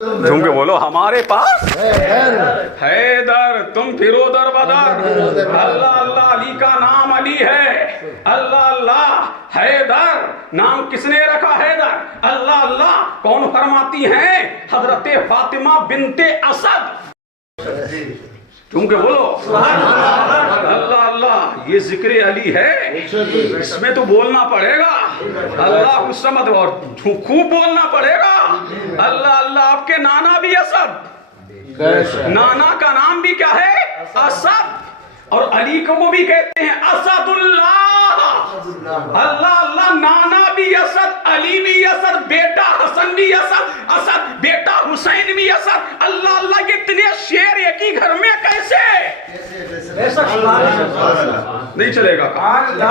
جھوم کے بولو ہمارے پاس حیدر تم پھرو در بدر اللہ اللہ علی کا نام علی ہے اللہ اللہ حیدر نام کس نے رکھا حیدر اللہ اللہ کون فرماتی ہیں حضرت فاطمہ بنت اسد جھوم کے بولو اللہ اللہ یہ ذکر علی ہے اس میں تو بولنا پڑے گا اللہ الصمد اور خوب بولنا پڑے گا اللہ اللہ آپ کے نانا بھی اسد نانا کا نام بھی کیا ہے اسد اور علی کو وہ بھی کہتے ہیں اسد اللہ اللہ اللہ نانا بھی اسد علی بھی اسد بیٹا حسن بھی اسد اسد بیٹا حسین بھی اسد اللہ اللہ یہ اتنے شیر ایک ہی گھر میں کیسے نہیں چلے گا اللہ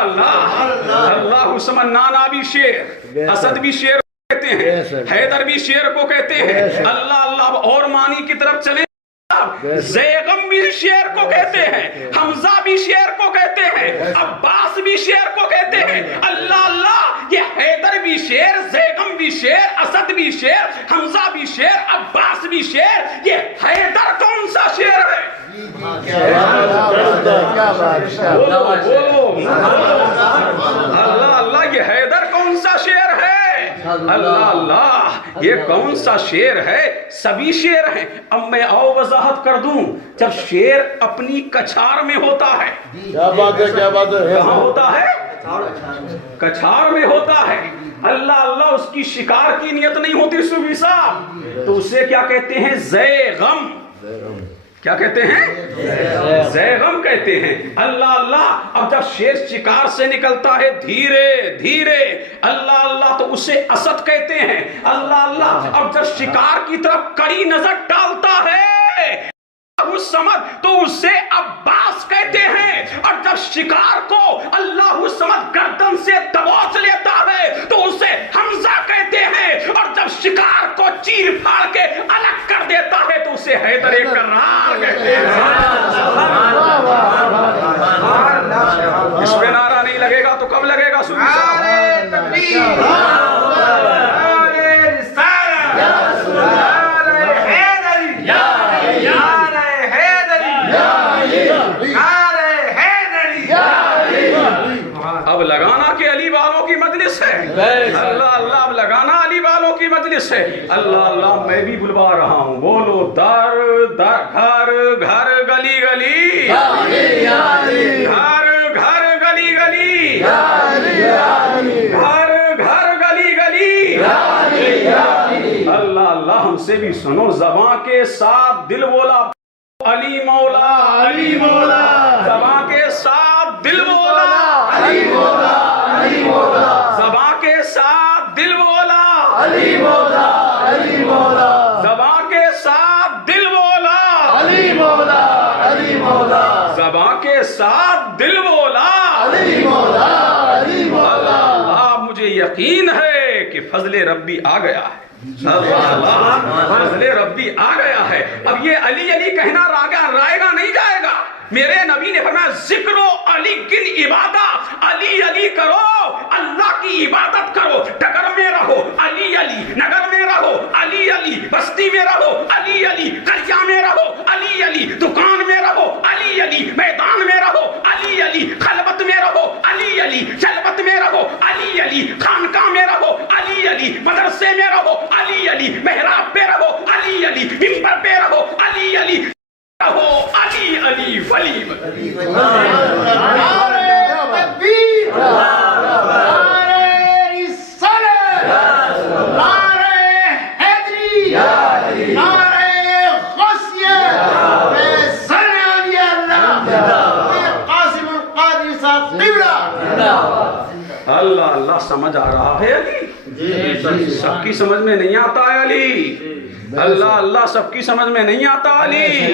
اللہ اللہ حسن نانا بھی شیر اسد بھی شیر کہتے ہیں حیدر بھی شیر کو کہتے ہیں اللہ اللہ اور معنی کی طرف چلیں زیغم بھی شیر کو کہتے ہیں حمزہ بھی شیر کو کہتے ہیں عباس بھی شیر کو کہتے ہیں اللہ اللہ یہ حیدر بھی شیر زیغم بھی شیر اسد بھی شیر حمزہ بھی شیر عباس بھی شیر یہ حیدر کون سا شیر ہے اللہ اللہ یہ حیدر کون سا شیر ہے اللہ اللہ یہ کون سا شیر ہے سبھی شیر ہیں اب میں آؤ وضاحت کر دوں جب شیر اپنی کچھار میں ہوتا ہے کیا بات ہے کیا بات ہے کہاں ہوتا ہے کچھار میں ہوتا ہے اللہ اللہ اس کی شکار کی نیت نہیں ہوتی صوفی صاحب تو اسے کیا کہتے ہیں زیغم کیا کہتے ہیں زیغم کہتے ہیں اللہ اللہ اب جب شیر شکار سے نکلتا ہے دھیرے دھیرے اللہ اللہ تو اسے اسد کہتے ہیں اللہ اللہ اب جب شکار کی طرف کڑی نظر ڈالتا ہے اس سمجھ تو اسے عباس کہتے ہیں اور جب شکار کو اللہ سمجھ گردن سے دبوچ لیتا ہے تو اسے حمزہ کہتے ہیں اور جب شکار کو چیر پھاڑ کے الگ کر دیتا ہے تو اسے حیدر کرار کہتے ہیں اس پہ نعرہ نہیں لگے گا تو کب لگے گا صوفی صاحب اب لگانا کہ علی والوں کی مجلس ہے اللہ اللہ اب لگانا علی والوں کی مجلس ہے اللہ اللہ میں بھی بلوا رہا ہوں بولو در در گھر گھر گلی گلی گھر گھر گلی گلی گھر گھر گلی گلی اللہ اللہ ہم سے بھی سنو زباں کے ساتھ دل بولا علی مولا علی مولا زباں کے ساتھ دل بولا علی مولا علی مولا زباں کے ساتھ دل بولا علی مولا علی مولا زباں کے ساتھ دل بولا علی مولا علی مولا زباں کے ساتھ دل بولا علی مولا علی مولا اللہ مجھے یقین ہے کہ فضل ربی آ گیا ہے فضل ربی آ گیا ہے اب یہ علی علی کہنا رائے گا نہیں جائے گا میرے نبی نے فرمایا ذکر و علی کن عبادت علی علی کرو اللہ کی عبادت کرو ڈگر میں رہو علی علی نگر میں رہو علی علی بستی میں رہو علی علی قريہ میں رہو علی علی دکان میں رہو علی علی میدان میں رہو علی علی خلوت میں رہو علی علی جلوت میں رہو علی علی خانقاہ میں رہو علی علی مدرسے میں رہو علی علی محراب پہ رہو علی علی منبر پہ رہو علی علی رہو علی علی ولی نعرہ تکبیر نعرہ رسالت نعرہ حیدری نعرہ غوثیہ فیصل علی اللہ قاسم القادری صاحب قبلہ اللہ اللہ سمجھ آ رہا ہے علی سب کی سمجھ میں نہیں آتا ہے علی اللہ اللہ سب کی سمجھ میں نہیں آتا علی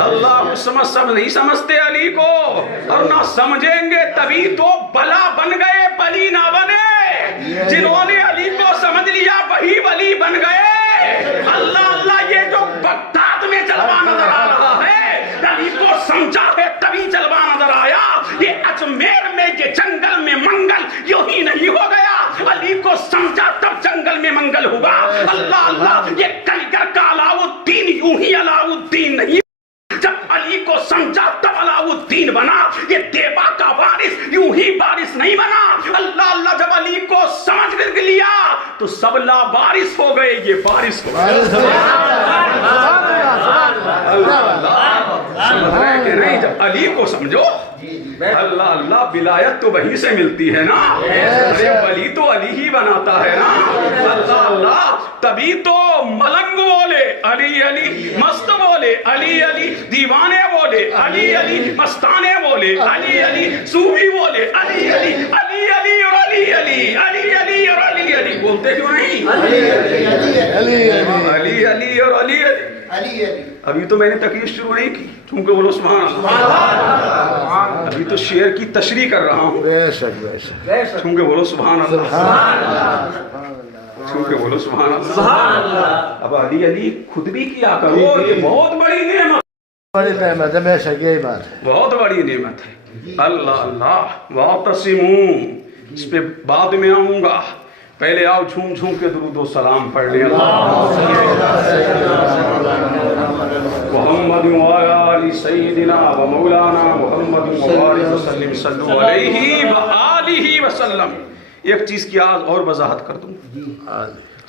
اللہ سب نہیں سمجھتے علی کو اور نہ سمجھیں گے تبھی تو بلا بن گئے بلی نہ بنے جنہوں نے علی کو سمجھ لیا وہی ولی بن گئے اللہ اللہ یہ جو بغداد میں جلوہ نظر آ رہا ہے علی کو سمجھا ہے تبھی جلوہ نظر آیا یہ اجمیر میں یہ جنگل میں منگل یوں ہی نہیں ہو گیا علی کو سمجھا تب جنگل منگل میں منگل ہوگا. اللہ اللہ یہ کلگر کا علاؤالدین یوں ہی علاؤالدین نہیں جب علی کو سمجھا تب علاؤالدین بنا. یہ دیبا کا وارث یوں ہی وارث نہیں بنا. اللہ اللہ جب علی کو سمجھ لیا تو سب لاوارث ہو گئے, یہ وارث ہو گئے. سمجھ رہے کہ نہیں؟ جب علی کو سمجھو اللہ اللہ ولایت تو وہیں سے ملتی ہے نا. ارے ولی تو علی ہی بناتا ہے نا. اللہ اللہ تبھی تو ملنگ بولے علی علی, مست بولے علی علی, دیوانے بولے علی علی, مستانے بولے علی علی, صوفی بولے علی علی, علی علی اور علی علی, علی علی اور علی علی. بولتے کیوں نہیں؟ علی علی اور علی علی. ابھی تو میں نے تقریر شروع نہیں کی, چونکہ بولو سبحان اللہ. ابھی تو شعر کی تشریح کر رہا ہوں, چونکہ بولو سبحان اللہ, چونکہ بولو سبحان اللہ. اب علی علی خود بھی کیا کرو, یہ بہت بڑی نعمت, بہت بڑی نعمت ہے. اللہ اللہ واعتصموا, اس پہ بعد میں آؤں گا. پہلے آؤ جھوم جھوم کے درود و سلام پڑھ لیں. محمد وعلی سیدنا و مولانا محمد مبارک وسلم صلو علیہ وآلہ وسلم. ایک چیز کی آج اور وضاحت کر دوں.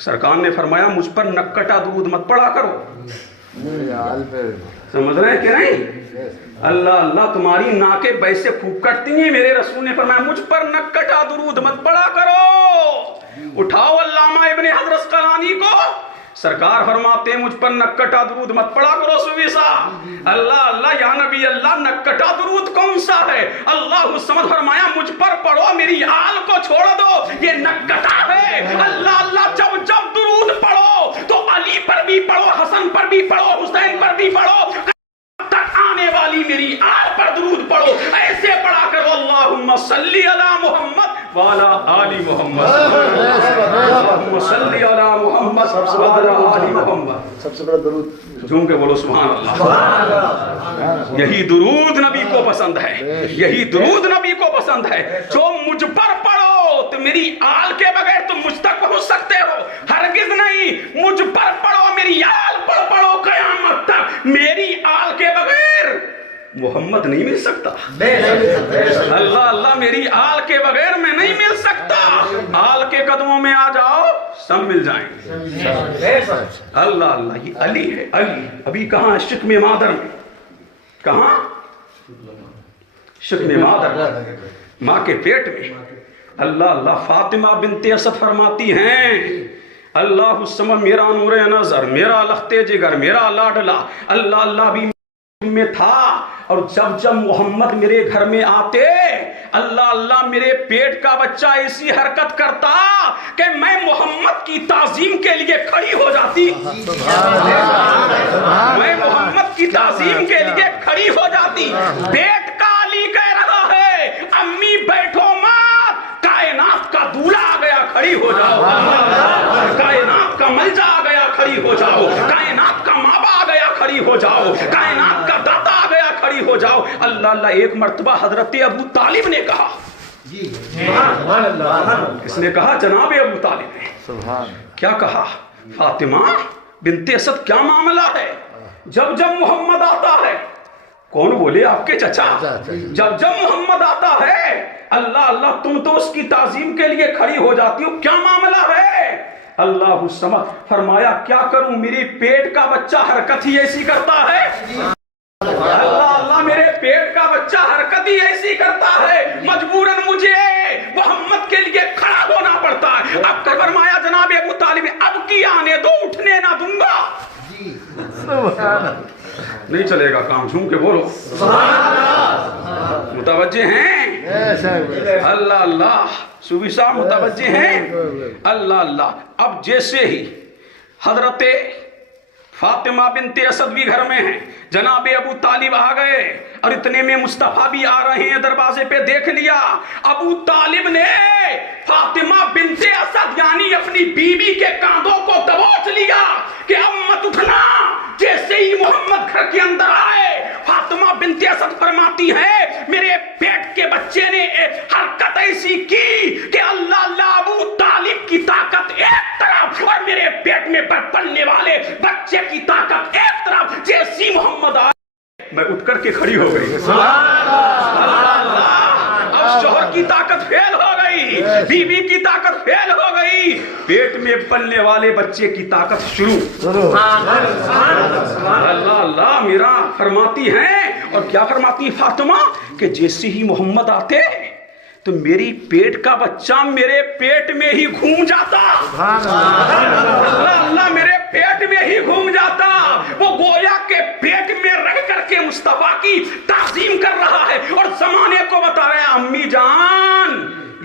سرکار نے فرمایا مجھ پر نکٹا درود مت پڑھا کرو. سمجھ رہے ہیں کہ نہیں؟ اللہ اللہ تمہاری ناکیں ویسے پھوک کرتی ہیں. میرے رسول نے فرمایا مجھ پر نکٹا درود مت پڑھا کرو. اٹھاؤ علامہ ابن حجر اسقلانی کو, سرکار فرماتے ہیں مجھ پر نکٹا درود مت پڑھا کرو صوفی صاحب. اللہ اللہ یا نبی اللہ نکٹا درود کون سا ہے؟ اللہ الصمد فرمایا مجھ پر پڑھو, میری آل کو چھوڑ دو, یہ نکٹا ہے. اللہ اللہ جب جب درود پڑھو تو علی پر بھی پڑھو, حسن پر بھی پڑھو, حسین پر بھی پڑھو, تک آنے والی میری آل پر درود پڑھو. ایسے پڑھا کرو اللہم صلی علی محمد وعلی آل محمد, اللہم صلی علی محمد وعلی آل محمد. سب سے بڑا درود جھوم کے بولو سبحان اللہ. یہی درود نبی کو پسند ہے, یہی درود نبی کو پسند ہے. جو مجھ پر پڑھو تو میری آل کے بغیر تم مجھ تک پہنچ سکتے ہو, ہرگز نہیں. مجھ پر پڑھو, میری آل پر پڑھو, قیامت تک میری آل کے بغیر محمد نہیں مل سکتا. اللہ اللہ میری آل کے بغیر میں نہیں مل سکتا. آل کے قدموں میں آ جاؤ سب مل جائیں گے. اللہ اللہ یہ علی ہے, علی. ابھی کہاں؟ شکم مادر میں. کہاں؟ شکم مادر, ماں کے پیٹ میں. اللہ اللہ فاطمہ بنت اسد فرماتی ہیں اللہ الصمد میرا نور نظر, میرا لخت جگر, میرا لاڈلا. اللہ اللہ بھی میں تھا, اور جب جب محمد میرے گھر میں آتے اللہ اللہ میرے پیٹ کا بچہ ایسی حرکت کرتا کہ میں محمد کی تعظیم کے لیے کھڑی ہو جاتی. میں محمد کی تعظیم کے لیے کھڑی ہو جاتی. پیٹ کا علی کہہ رہا ہے امی بیٹھو مات, کائنات کا دولہا آ گیا کھڑی ہو جاؤ, کائنات کا ملجا آ گیا کھڑی ہو جاؤ, کائنات کا مابا آ گیا کھڑی ہو جاؤ, کائنات کا داتا آ گیا کھڑی ہو جاؤ. اللہ اللہ ایک مرتبہ حضرت ابو طالب نے کہا, اس نے کہا جناب ابو طالب نے کیا کہا, فاطمہ بنت اسد کیا معاملہ ہے؟ جب جب محمد آتا ہے, کون بولے آپ کے چچا, جب جب محمد آتا ہے اللہ اللہ تم تو اس کی تعظیم کے لیے کھڑی ہو جاتی ہو, کیا معاملہ ہے؟ اللہ الصمد فرمایا کیا کروں, میری پیٹ کا بچہ حرکت ہی ایسی کرتا ہے. اللہ اللہ میرے پیٹ کا بچہ حرکت ہی ایسی کرتا ہے, مجبوراً مجھے محمد کے لیے کھڑا ہونا پڑتا ہے. اب فرمایا جناب ابو طالب اب کی آنے دو, اٹھنے نہ دوں گا. نہیں چلے گا کام, جھوم کے بولو متوجہ ہیں؟ اللہ اللہ صوفی صاحب متوجہ ہیں؟ اللہ اللہ. اب جیسے ہی حضرت فاطمہ بنت اسد بھی گھر میں ہیں, جناب ابو طالب آ گئے, اور اتنے میں مصطفیٰ بھی آ رہے ہیں. دروازے پہ دیکھ لیا, ابو طالب نے فاطمہ بنت اسد یعنی اپنی بیوی کے کاندھوں کو دبوچ لیا کہ اب مت اٹھنا. جیسے ہی محمد گھر کے اندر آئے فاطمہ بنت اسد فرماتی ہے میرے پیٹ کے بچے نے حرکت ایسی کی کہ اللہ اللہ ابو طالب کی طاقت ایک طرح پیٹ میں پلنے والے بچے کی طاقت ایک طرف جیسی محمد آئے، میں اٹھ کر کے کھڑی ہو گئی. اب شوہر کی طاقت فیل ہو گئی، بیوی کی طاقت فیل ہو گئی، پیٹ میں پلنے والے بچے کی طاقت شروع. اللہ اللہ میرا فرماتی ہیں، اور کیا فرماتی فاطمہ کہ جیسے ہی محمد آتے تو میری پیٹ کا بچہ میرے پیٹ میں ہی گھوم جاتا. اللہ اللہ میرے پیٹ میں ہی گھوم جاتا. وہ گویا کے پیٹ میں رہ کر کے مصطفیٰ کی تعظیم کر رہا ہے اور زمانے کو بتا رہا ہے امی جان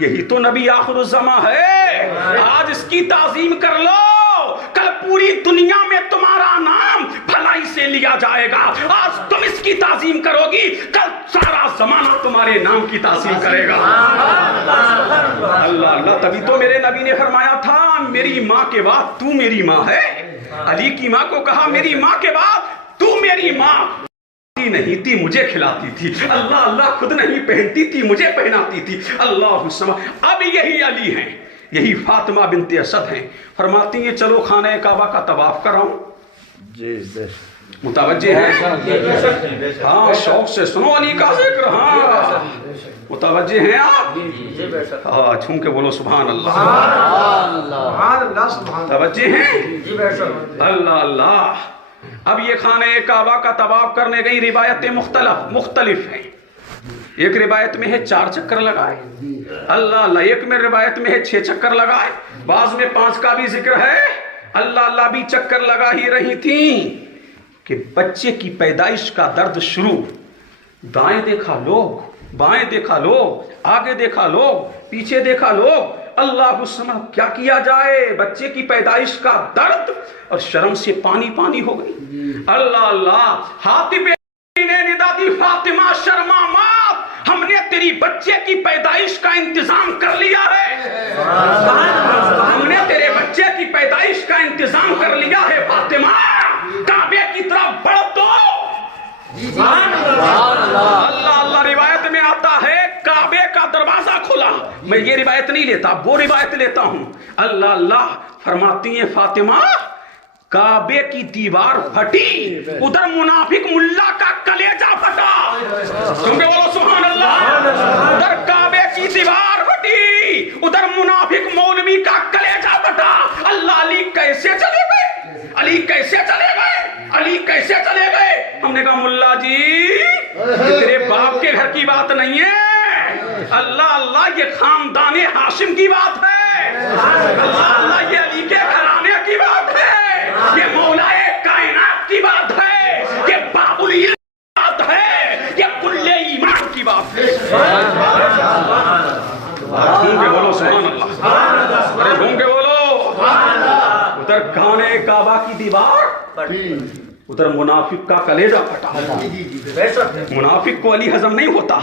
یہی تو نبی آخر الزماں ہے، آج اس کی تعظیم کر لو، کل پوری دنیا میں تمہارا نام بھلائی سے لیا جائے گا. آج تم اس کی تعظیم کرو گی، کل سارا زمانہ تمہارے نام کی تعظیم کرے گا. اللہ اللہ تبھی تو میرے نبی نے فرمایا تھا میری ماں کے بعد تو میری ماں ہے. علی کی ماں کو کہا میری ماں کے بعد تو میری ماں نہیں تھی، مجھے کھلاتی تھی. اللہ اللہ خود نہیں پہنتی تھی، مجھے پہناتی تھی. اللہ سبحان. اب یہی علی ہیں، یہی فاطمہ بنت اسد ہیں. فرماتی ہیں چلو خانہ کعبہ کا طواف کراؤں. متوجہ ہیں؟ ہاں شوق سے سنو علی کا ذکر. ہاں متوجہ ہیں آپ؟ ہاں جھوم کے بولو سبحان اللہ. متوجہ ہیں؟ اللہ اللہ. اب یہ خانہ کعبہ کا طواف کرنے گئی، روایتیں مختلف ہیں. ایک روایت میں ہے 4 چکر لگائے، اللہ اللہ. ایک میں روایت میں ہے 6 چکر لگائے، بعض میں 5 کا بھی ذکر ہے. اللہ اللہ بھی چکر لگا ہی رہی تھیں کہ بچے کی پیدائش کا درد شروع. دائیں دیکھا لوگ، بائیں دیکھا لوگ، آگے دیکھا لوگ، پیچھے دیکھا لوگ. اللہ سمجھ کیا کیا جائے، بچے کی پیدائش کا درد، اور شرم سے پانی پانی ہو گئی. اللہ اللہ. حاطب نے ندا دی فاطمہ شرما مات، ہم نے تیری بچے کی پیدائش کا انتظام کر لیا ہے. ہم نے تیرے بچے کی پیدائش کا انتظام کر لیا ہے فاطمہ، کعبے کی طرف بڑھ تو. اللہ اللہ. روایت میں آتا ہے کعبے کا دروازہ کھلا. میں یہ روایت نہیں لیتا، وہ روایت لیتا ہوں. اللہ اللہ. فرماتی ہیں فاطمہ کعبے کی دیوار پھٹی، ادھر منافق ملا کا کلیجہ پھٹا. بولو سبحان اللہ. ادھر کعبے کی دیوار پھٹی، ادھر منافق مولوی کا کلیجہ پھٹا. اللہ علی کیسے چلے گئے، علی کیسے چلے گئے، علی کیسے چلے گئے. ہم نے کہا ملا جی یہ تیرے باپ کے گھر کی بات نہیں ہے. اللہ اللہ یہ خاندان ہاشم کی بات ہے. اللہ اللہ یہ علی کے گھرانے کی بات ہے. یہ مولا کائنات کی بات ہے. یہ باب العلم کی بات ہے. یہ کل ایمان کی بات ہے. گھوم کے بولو سبحان اللہ. ارے گھوم کے بولو. ادھر خانہ کعبہ کی دیوار، ادھر منافق کا کلیجہ پھٹا. منافق کو علی ہضم نہیں ہوتا،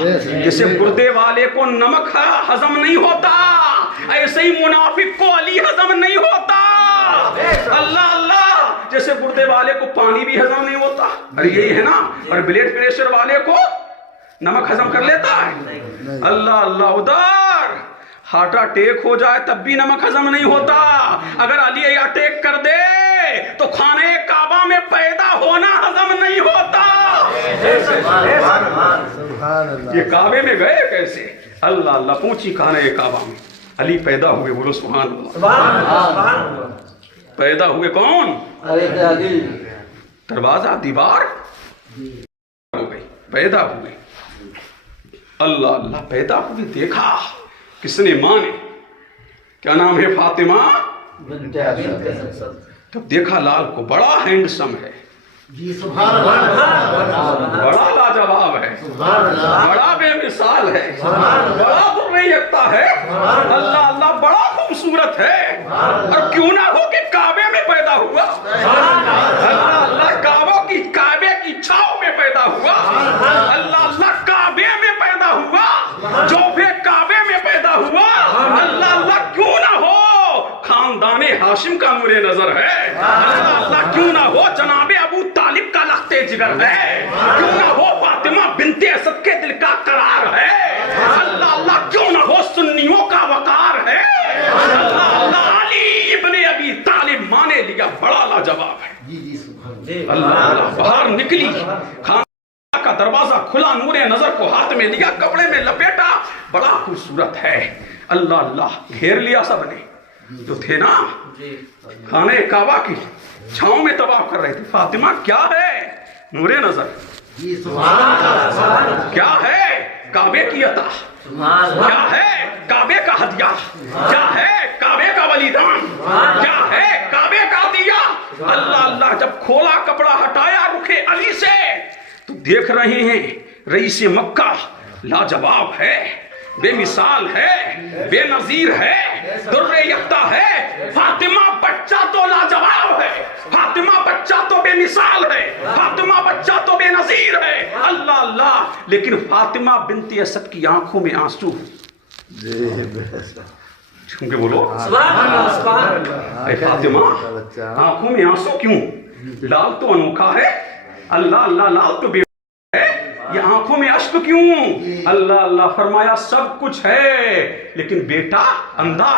جیسے گردے والے کو نمک ہضم نہیں ہوتا، ایسے ہی منافق کو علی ہضم نہیں ہوتا. اللہ اللہ. جیسے گردے والے کو پانی بھی ہضم نہیں ہوتا، ارے یہی ہے نا. اور بلڈ پریشر والے کو نمک ہضم کر لیتا ہے. اللہ اللہ. ادھر ہارٹ اٹیک ہو جائے تب بھی نمک ہضم نہیں ہوتا. اگر علی اٹیک کر دے تو خانہ کعبہ میں پیدا ہونا ہضم نہیں ہوتا. یہ کعبے میں گئے کیسے؟ اللہ اللہ. پہنچی خانہ کعبہ میں، علی پیدا ہوئے. بولو سبحان اللہ. پیدا ہوئے کون؟ دروازہ دیوار ہو گئی، پیدا ہوئے. اللہ اللہ. پیدا ہوئے، دیکھا کس نے؟ ماں نے. کیا نام ہے؟ فاطمہ. تب دیکھا لال کو، بڑا ہینڈسم ہے، بڑا لاجواب ہے، بڑا بے مثال ہے، بڑا ذرے یکتا ہے. اللہ اللہ. بڑا خوبصورت ہے، اور کیوں نہ ہو کہ کعبے میں پیدا ہوا. اللہ اللہ. کعبے کی چھاؤں میں پیدا ہوا. اللہ اللہ. کعبے میں پیدا ہوا، جو بھی کعبے میں پیدا ہوا. اللہ اللہ. کیوں نہ ہو خاندان ہاشم کا نور نظر ہے. اللہ اللہ. کیوں نہ ہو جناب ابو طالب کا لخت جگر ہے. کیوں نہ ہو فاطمہ بنت اسد کے دل کا قرار ہے. اللہ اللہ. کیوں نہ ہو سنیوں کا وقار ہے. اللہ اللہ. علی ابن ابی طالب مانے لیا بڑا لاجواب ہے. جی جی سبحان اللہ. اللہ اللہ باہر نکلی, خانہ کا دروازہ کھلا, نور نظر کو ہاتھ میں لیا, کپڑے میں لپیٹا, بڑا خوبصورت ہے. اللہ اللہ گھیر لیا سب نے جو تھے نا, خانہ کعبہ کی چھاؤں میں طواف کر رہے تھے. فاطمہ کیا ہے نور نظر, جی سبحان اللہ. کیا ہے کعبے کی عطا, کیا ہے کعبے کا ہدیہ, کیا ہے کعبے کا بلیدان, کیا ہے کعبے کا دیا. اللہ اللہ جب کھولا کپڑا ہٹایا رخ علی سے تو دیکھ رہے ہیں رئیس مکہ لاجواب ہے, بے مثال ہے, بے نظیر ہے, در یکتا ہے. فاطمہ بچہ تو لاجواب ہے, فاطمہ بچہ تو بے مثال ہے, فاطمہ بچہ تو بے نظیر ہے. اللہ اللہ لیکن فاطمہ بنت اسد کی آنکھوں میں آنسو. جھوم کے بولو اے فاطمہ, آنکھوں میں آنسو کیوں؟ لال تو انوکھا ہے, اللہ اللہ لال تو بے ہے, یہ آنکھوں میں اشک کیوں؟ اللہ اللہ فرمایا سب کچھ ہے لیکن بیٹا اندھا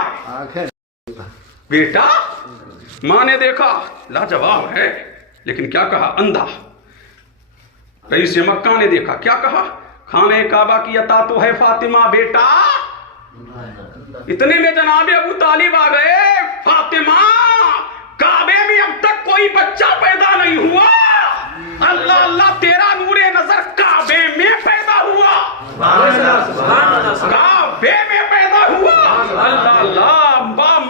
ہے. بیٹا ماں نے دیکھا لاجواب ہے لیکن کیا کہا اندھا. رئیس مکہ نے دیکھا کیا کہا خانہ کعبہ کی عطا تو ہے فاطمہ بیٹا. اتنے میں جناب ابو طالب آ گئے. فاطمہ کعبے میں اب تک کوئی بچہ پیدا نہیں ہوا, اللہ اللہ تیرا نور نظر کعبے میں پیدا ہوا, کعبے میں پیدا ہوا. اللہ اللہ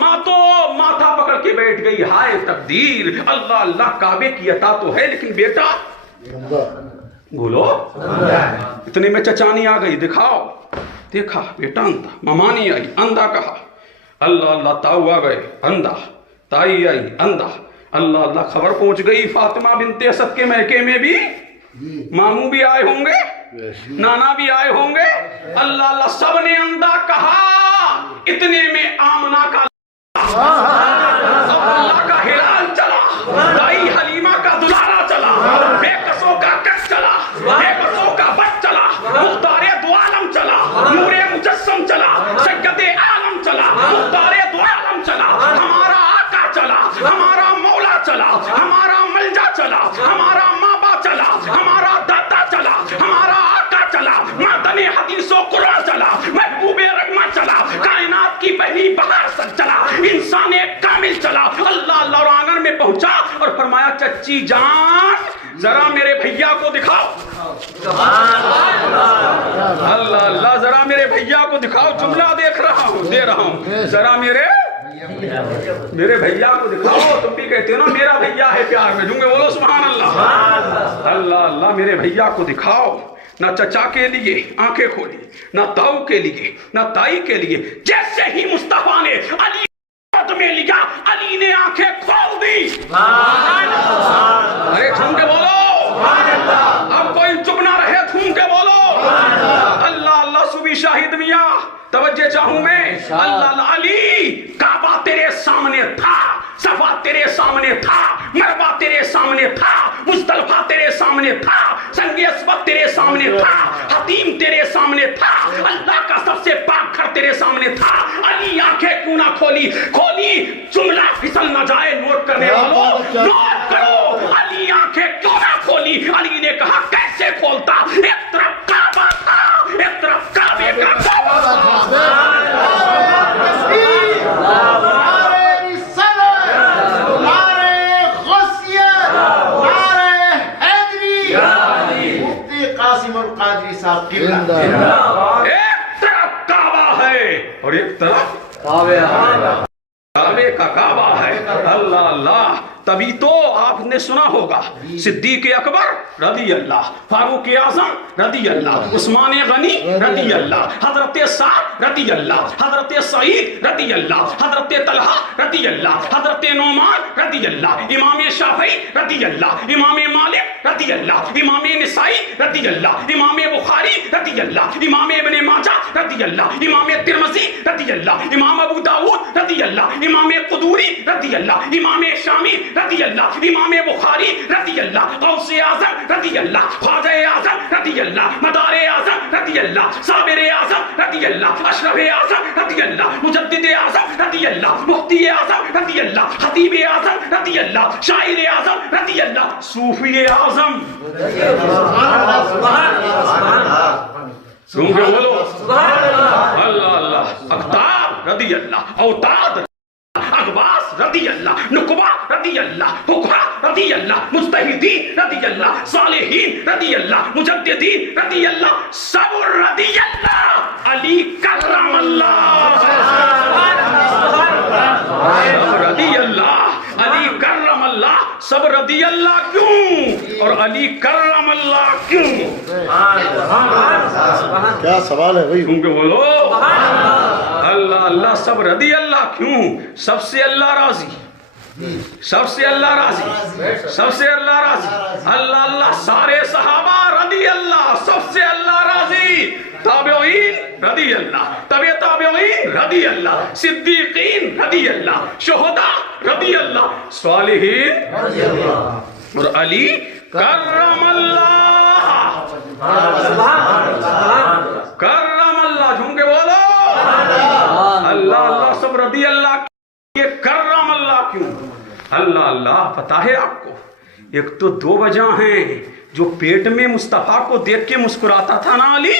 ماں تو ماتھا پکڑ کے بیٹھ گئی, ہائے تقدیر. اللہ اللہ کعبے کی عطا تو ہے لیکن بیٹا بولو. اتنے میں چچانی آ گئی, دکھاؤ. دیکھا بیٹا اندھا, ممانی آئی اندھا کہا. اللہ اللہ تاؤ آ گئے اندھا, تائی آئی اندھا. اللہ اللہ خبر پہنچ گئی فاطمہ بنت اسد کے میکے میں بھی, ماموں بھی آئے ہوں گے, نانا بھی آئے ہوں گے. اللہ اللہ سب نے اندھا کہا. اتنے میں آمنہ کا اللہ کا ہلال چلا, دائی حلیمہ کا دلارا چلا, بے قصوں کا کٹ چلا, بے قصوں کا بچ چلا, مختار دو عالم چلا, نور مجسم چلا, سید عالم چلا, مختار دو عالم چلا. ہمارا آقا چلا, ہمارا مولا چلا, ہمارا ملجا چلا, ہمارا مابا چلا, ہمارا دادا چلا, ہمارا آقا چلا, معدن حدیث و قرآن چلا, محبوب رحمہ چلا, کائنات کی پہلی بہار سن چلا, انسان کامل چلا. اللہ اللہ اور آنگن میں پہنچا اور فرمایا چچی جان ذرا میرے بھیا کو دکھاؤ. اللہ اللہ ذرا میرے بھیا کو دکھاؤ. جملہ دیکھ رہا ہوں, دے رہا ہوں, ذرا میرے بھیا کو دکھاؤ. تم بھی کہتے ہو نا میرا بھیا ہے پیار میں, جھوم کے بولو سبحان اللہ. اللہ اللہ میرے بھیا کو دکھاؤ. نہ چچا کے لیے آنکھیں کھولی, نہ تاؤ کے لیے, نہ تائی کے لیے. جیسے ہی مصطفیٰ نے علی میں لیا, علی نے آنکھیں کھول دی. ارے جھوم کے بولو, اب کوئی چپ نہ رہے, جھوم کے بولو. اللہ اللہ صبح شاہد میاں توجہ چاہوں میں. اللہ اللہ علی کعبہ تیرے سامنے تھا, صفا تیرے سامنے تھا, مروا تیرے سامنے تھا, مزدلفہ تیرے سامنے تھا, سنگ اسود تیرے سامنے تھا, حتیم تیرے سامنے تھا, اللہ کا سب سے پاک گھر تیرے سامنے تھا. علی آنکھیں کیوں نہ کھولی؟ جملہ پھسل نہ جائے, نوٹ کرنے والوں نوٹ کرو. علی آنکھیں کیوں نہ کھولی؟ علی نے کہا کیسے کھولتا؟ ایک طرف کعبہ تھا, ایک طرف کعبے کا کعبہ تھا. ایک طرف کعبہ ہے اور ایک طرف کعبے کا کعبہ ہے. اللہ اللہ تبھی تو آپ نے سنا ہوگا صدیق اکبر رضی اللہ, فاروق اعظم رضی اللہ, عثمان غنی رضی اللہ, حضرت سعد رضی اللہ, حضرت سعید رضی اللہ, حضرت طلحہ رضی اللہ, حضرت نعمان رضی اللہ, امام شافعی رضی اللہ, امام مالک رضی اللہ, امام نسائی رضی اللہ, امام بخاری رضی اللہ, امام ابن ماجہ رضی اللہ, امام ترمذی رضی اللہ, امام ابو داؤد رضی اللہ, امام قدوری رضی اللہ, امام شامی رضی اللہ، امام بخاری رضی اللہ، غوث اعظم رضی اللہ، خواجہ اعظم رضی اللہ، مدار اعظم رضی اللہ، صابر اعظم رضی اللہ، اشرف اعظم رضی اللہ، مجدد اعظم رضی اللہ، مفتی اعظم رضی اللہ، خطیب اعظم رضی اللہ، شاعر اعظم رضی اللہ، صوفی اعظم کیونکہ بولو اللہ اللہ، اقطاب رضی اللہ، اوتاد اغواس رضی اللہ، نقبہ رضی اللہ، فقہا رضی اللہ، مجتہدین رضی اللہ، صالحین رضی اللہ، مجددین رضی اللہ، سب رضی اللہ، علی کرم اللہ، سب رضی اللہ، علی کرم اللہ، سب رضی اللہ کیوں اور علی کرم اللہ کیوں؟ کیا سوال ہے بھائی؟ کیونکہ بولو اللہ اللہ، سب رضی اللہ کیوں؟ سب سے اللہ راضی، سب سے اللہ راضی، سب سے اللہ راضی، اللہ اللہ، سارے صحابہ رضی اللہ، سب سے اللہ راضی، تابعین رضی اللہ، تبع تابعین رضی اللہ، صدیقین رضی اللہ، شہداء رضی اللہ، صالحین اور علی کرم اللہ، کرم اللہ، جھوم کے بولو اللہ اللہ، سب رضی اللہ، یہ کرم اللہ کیوں؟ اللہ اللہ، پتہ ہے آپ کو، ایک تو دو وجہ ہیں، جو پیٹ میں مصطفیٰ کو دیکھ کے مسکراتا تھا نا علی،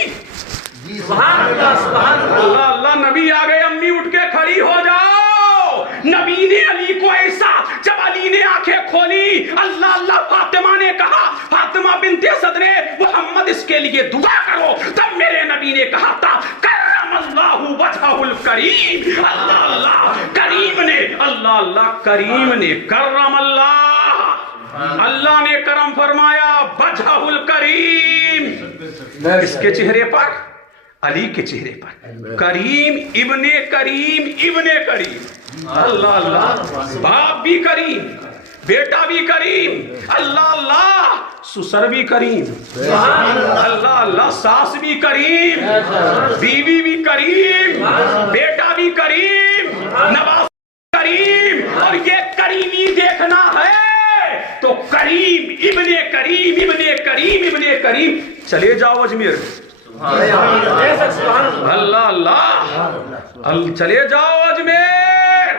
اللہ اللہ، نبی آ گئے، امی اٹھ کے کھڑی ہو جاؤ، نبی نے علی کو ایسا، جب علی نے آنکھیں کھولی، اللہ اللہ، فاطمہ نے کہا، فاطمہ بنت صدر محمد اس کے لیے دعا کرو، تب میرے نبی نے کہا تھا کرم اللہ وجہہ الکریم، اللہ اللہ کریم نے، اللہ اللہ کریم نے، کرم اللہ، اللہ نے کرم فرمایا، وجہہ الکریم، کس کے چہرے پر؟ علی کے چہرے پر، کریم ابن کریم ابن کریم، اللہ اللہ، باپ بھی کریم، بیٹا بھی کریم، اللہ اللہ، سسر بھی کریم، اللہ اللہ، ساس بھی کریم، بیوی بھی کریم، بیٹا بھی کریم، نواز کریم، اور یہ کریمی دیکھنا ہے تو کریم ابن کریم ابن کریم ابن کریم، چلے جاؤ اجمیر، اللہ اللہ، چلے جاؤ اجمیر،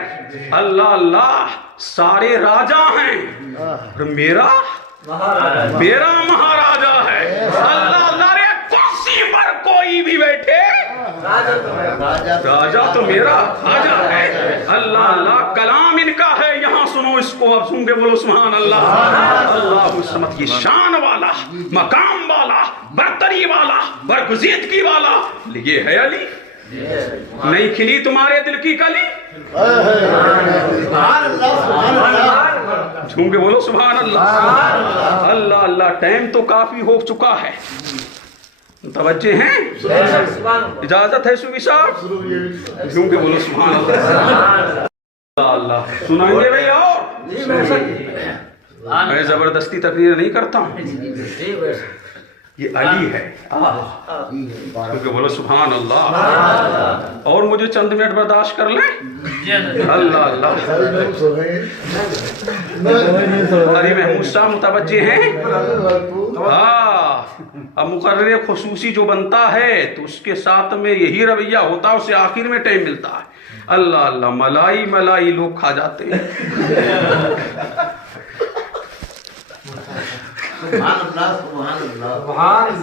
اللہ اللہ، سارے راجہ ہیں اور میرا مہاراجا ہے، اللہ اللہ، رے کرسی پر کوئی بھی بیٹھے، راجہ تو میرا راجہ ہے، اللہ اللہ، کلام ان کا ہے، یہاں سنو اس کو، اب سن کے بولو سبحان اللہ، اللہ سمت، یہ شان والا، مقام والا، برتری والا، برگزیدگی والا، یہ ہے علی، نہیں کھلی تمہارے دل کی کلی، جھوم کے بولو سبحان اللہ، اللہ اللہ، ٹائم تو کافی ہو چکا ہے، توجہ ہیں، اجازت ہے صوفی صاحب، جھوم کے بولو سبحان اللہ، اللہ اللہ، سنائیں گے بھئی، اور میں زبردستی تقریر نہیں کرتا ہوں، یہ علی ہے، کیونکہ بولو سبحان اللہ، اور مجھے چند منٹ برداشت کر لیں، اللہ اللہ، قاری محمود صاحب متوجہ ہیں، اب مقرر خصوصی جو بنتا ہے تو اس کے ساتھ میں یہی رویہ ہوتا ہے، اسے آخر میں ٹائم ملتا ہے، اللہ اللہ، ملائی ملائی لوگ کھا جاتے ہیں،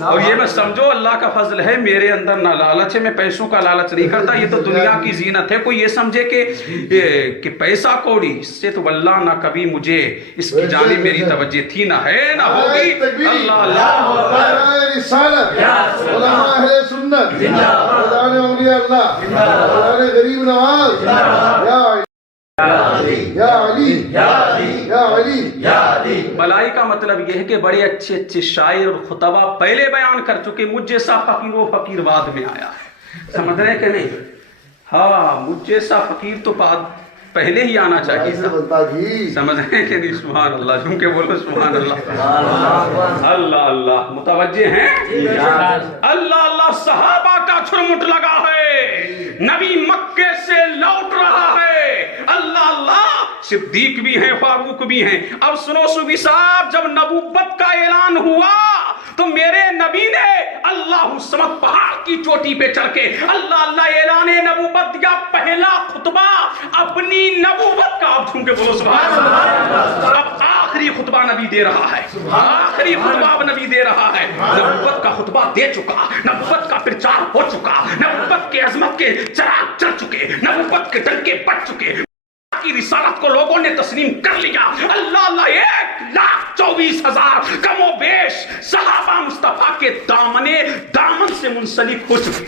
اور یہ میں سمجھو اللہ کا فضل ہے، میرے اندر نہ لالچ ہے، میں پیسوں کا لالچ نہیں کرتا، یہ تو دنیا کی زینت ہے، کوئی یہ سمجھے کہ پیسہ کوڑی، اس سے تو اللہ نہ کبھی مجھے اس کی جانب میری توجہ تھی، نہ ہے نہ ہوگی، اللہ اللہ، رسالت، علماء اہل سنت، خدان اولیاء اللہ، خدان غریب نواز، یا علی، یا علی، یا علی، یا علی، بلائی کا مطلب یہ ہے کہ بڑے اچھے اچھے شاعر اور خطبہ پہلے بیان کر چکے، مجھ جیسا فقیر و فقیر بعد میں آیا ہے، سمجھ رہے ہیں کہ نہیں؟ ہاں، مجھ جیسا فقیر تو پہلے ہی آنا چاہیے تھا، سمجھ رہے ہیں کہ نہیں؟ سبحان اللہ، جھوم کے بولو سبحان اللہ، اللہ اللہ، متوجہ ہیں؟ اللہ اللہ، صحابہ کا چھرمٹ لگا ہے، نبی مکے سے لوٹ رہا ہے، اللہ اللہ، صدیق بھی ہیں فاروق بھی ہیں. اب سنو صوفی صاحب, جب نبوت کا اعلان ہوا تو میرے نبی نے اللہ الصمد پہاڑ کی چوٹی پہ چڑھ کے اللہ اللہ اعلان نبوت یا پہلا خطبہ اپنی نبوت کا. آپ جھوم کے بولو سبحان اللہ. اب آخری خطبہ نبی دے رہا ہے, آخری خطبہ اب نبی دے رہا ہے. نبوت کا خطبہ دے چکا, نبوت کا پرچار ہو چکا, نبوت کے عظمت کے چراغ چل چکے, نبوت کے ڈنکے بج چکے, کی رسالت کو لوگوں نے تسلیم کر لیا. اللہ اللہ 1,24,000 کم و بیش صحابہ مصطفیٰ کے دامن سے منسلک ہو چکے.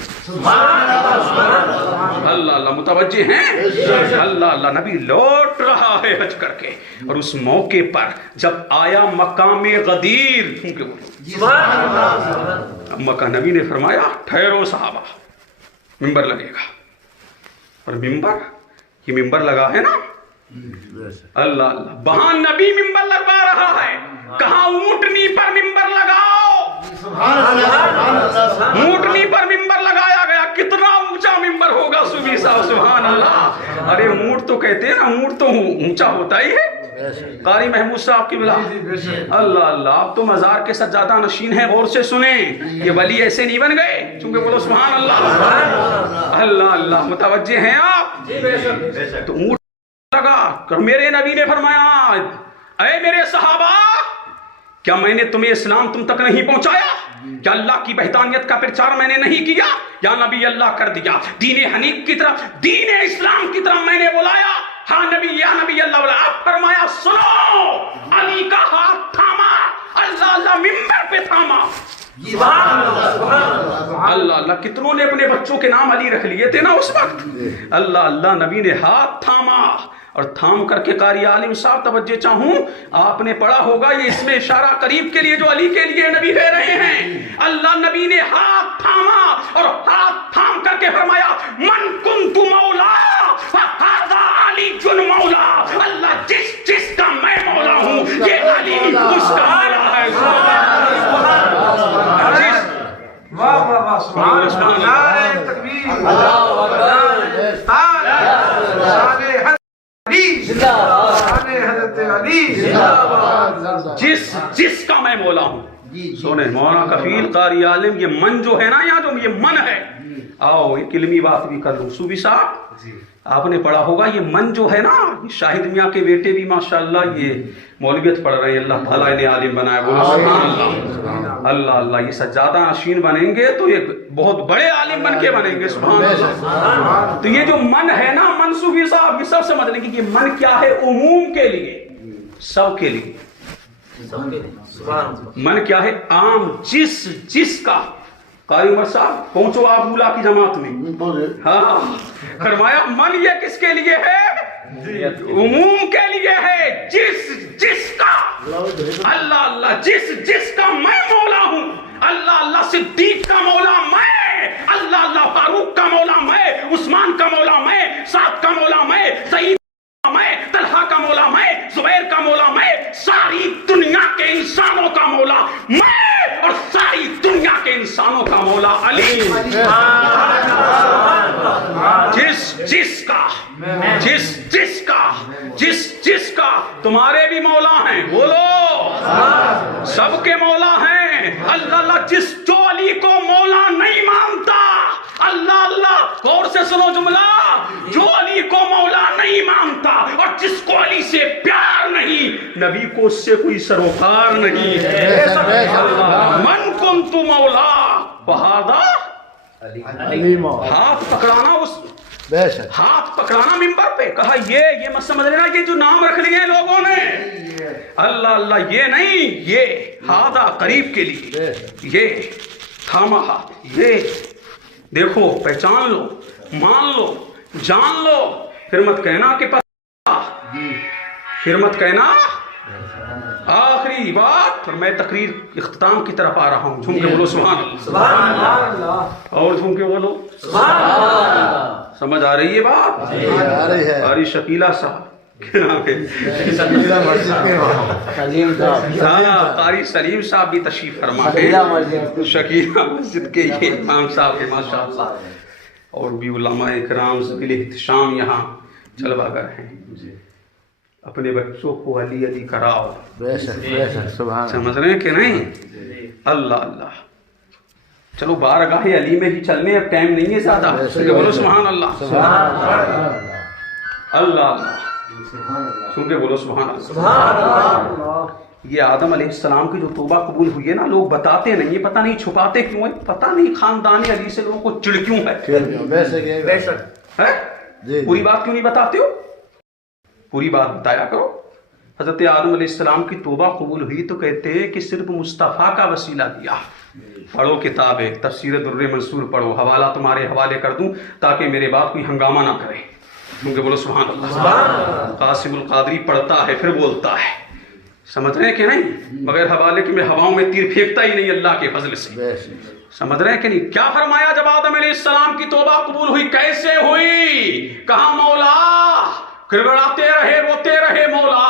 اللہ اللہ متوجہ ہیں. اللہ اللہ نبی لوٹ رہا ہے حج کر کے, اور اس موقع پر جب آیا مقام غدیر, مکہ نبی نے فرمایا ٹھہرو صحابہ, ممبر لگے گا. اور ممبر, یہ ممبر لگا ہے نا, اللہ اللہ وہاں نبی ممبر لگوا رہا ہے. کہاں اونٹنی پر ممبر لگاؤ, اونٹنی پر ممبر لگایا گیا. کتنا اونچا ممبر ہوگا صوفی صاحب, سبحان اللہ. ارے اونٹ تو کہتے ہیں نا, اونٹ تو اونچا ہوتا ہی ہے. قاری محمود صاحب کی بلا, اللہ اللہ آپ تو مزار کے سجادہ نشین ہیں, غور سے سنیں. یہ ولی ایسے نہیں بن گئے, چونکہ بولو سبحان اللہ. اللہ اللہ متوجہ ہیں آپ. تو اونٹ لگا, میرے نبی نے فرمایا اے میرے صحابہ, کیا میں نے تمہیں اسلام تم تک نہیں پہنچایا؟ کیا اللہ کی وحدانیت کا پرچار میں نے نہیں کیا؟ یا نبی اللہ کر دیا. دین حنیف کی طرف, دین اسلام کی طرف میں نے بلایا. ہاں نبی, یا نبی اللہ بولا. اب فرمایا سنو, علی کا ہاتھ تھاما, اللہ اللہ ممبر پہ تھاما. اللہ اللہ کتنوں نے اپنے بچوں کے نام علی رکھ لیے تھے نا اس وقت. اللہ اللہ نبی نے ہاتھ تھاما, اور تھام کر کے قاری عالم صاحب توجہ چاہوں, آپ نے پڑھا ہوگا یہ اس میں اشارہ قریب کے لیے جو علی کے لیے نبی کہہ رہے ہیں. اللہ نبی نے ہاتھ تھاما, اور ہاتھ تھام کر کے فرمایا من کنت مولا فہذا علی جن مولا. اللہ جس جس کا میں مولا ہوں یہ علی اس کا مولا ہے. واہ واہ واہ, سبحان اللہ, نعرہ تکبیر, اللہ اکبر, تعالی حضرت علی, جس جس کا میں مولا ہوں. سونے مولانا کفیل قاری عالم, یہ من جو ہے نا, یہاں جو یہ من ہے, آؤ ایک علمی بات بھی کر لوں. صوفی صاحب آپ نے پڑھا ہوگا یہ من جو ہے نا, شاہد میاں کے بیٹے بھی ماشاءاللہ یہ مولویت پڑھ رہے ہیں, اللہ تعالیٰ انہیں عالم بنائے. بولو سبحان اللہ. اللہ اللہ یہ سجادہ نشین بنیں گے تو یہ بہت بڑے عالم بن کے بنیں گے, سبحان اللہ. تو یہ جو من ہے نا, من صوفی صاحب یہ سب سمجھ لیں گے کہ من کیا ہے, عموم کے لیے, سب کے لیے. من کیا ہے, عام, جس جس کا. قاری عمر صاحب پہنچو آپ اولا کی جماعت میں. ہاں فرمایا من یہ کس کے لیے ہے, عموم کے لیے ہے, جس جس کا. اللہ اللہ جس جس کا میں مولا ہوں. اللہ اللہ صدیق کا مولا میں, اللہ اللہ فاروق کا مولا میں, عثمان کا مولا میں, سعد کا مولا میں, سعید میں, طلحہ کا مولا میں, زبیر کا مولا میں, ساری دنیا کے انسانوں کا مولا میں, اور ساری دنیا کے انسانوں کا مولا علی. جس جس کا, جس جس کا, جس جس کا. تمہارے بھی مولا ہیں, بولو سب کے مولا ہیں. اللہ اللہ جس جو علی کو مولا نہیں مانتا, اللہ اللہ غور سے سنو جملہ, جو علی کو مولا نہیں مانتا اور جس کو علی سے پیار نہیں, نبی کو اس سے کوئی سروکار نہیں ہے. من کنت مولا فہذا علی. ہاتھ پکڑانا, اس ہاتھ پکڑانا ممبر پہ, کہا یہ مت سمجھ لینا یہ جو نام رکھ لیے ہیں لوگوں نے, اللہ اللہ یہ نہیں, یہ ہاتھا قریب کے لیے, یہ تھاما ہاتھ, یہ دیکھو پہچان لو, مان لو, جان لو. پھر مت کہنا کہ پتہ, پھر مت کہنا. آخری بات, اور میں تقریر اختتام کی طرف آ رہا ہوں. جھوم کے بولو سبحان اللہ, اور جھوم کے بولو سبحان اللہ. سمجھ آ رہی ہے بات؟ آ رہی ہے. قاری شکیلا صاحب, قاری سلیم صاحب بھی تشریف فرما ہے, شکیلا مسجد کے یہ امام صاحب ہے ماشاء اللہ, اور بھی علماء اکرام ذویل احتشام یہاں جلوہ گر ہیں. اپنے بچوں کو علی علی کراؤ. بے شک سبحان سمجھ رہے ہیں کہ نہیں؟ اللہ اللہ. چلو بارگاہ علی میں ہی چلنے، اب ٹائم نہیں ہے زیادہ. بولو سبحان اللہ. اللہ اللہ. سن کے بولو سبحان اللہ. یہ آدم علیہ السلام کی جو توبہ قبول ہوئی ہے نا، لوگ بتاتے نہیں، پتہ نہیں چھپاتے کیوں ہیں، پتہ نہیں خاندان علی سے لوگوں کو چڑ کیوں ہے. پوری بات کیوں نہیں بتاتے ہو؟ پوری بات بتایا کرو. حضرت آدم علیہ السلام کی توبہ قبول ہوئی تو کہتے ہیں کہ صرف مصطفیٰ کا وسیلہ دیا. پڑھو کتاب ہے تفسیر در منصور پڑھو، حوالہ تمہارے حوالے کر دوں تاکہ میرے بعد کوئی ہنگامہ نہ کرے. کیونکہ بولو سبحان اللہ. قاسم القادری پڑھتا ہے پھر بولتا ہے. سمجھ رہے ہیں کہ نہیں؟ مگر حوالے کہ میں ہواؤں میں تیر پھینکتا ہی نہیں اللہ کے فضل سے. سمجھ رہے ہیں کہ نہیں؟ کیا فرمایا جب آدم علیہ السلام کی توبہ قبول ہوئی؟ کیسے ہوئی؟ کہا مولا، گڑگڑاتے رہے، روتے رہے، مولا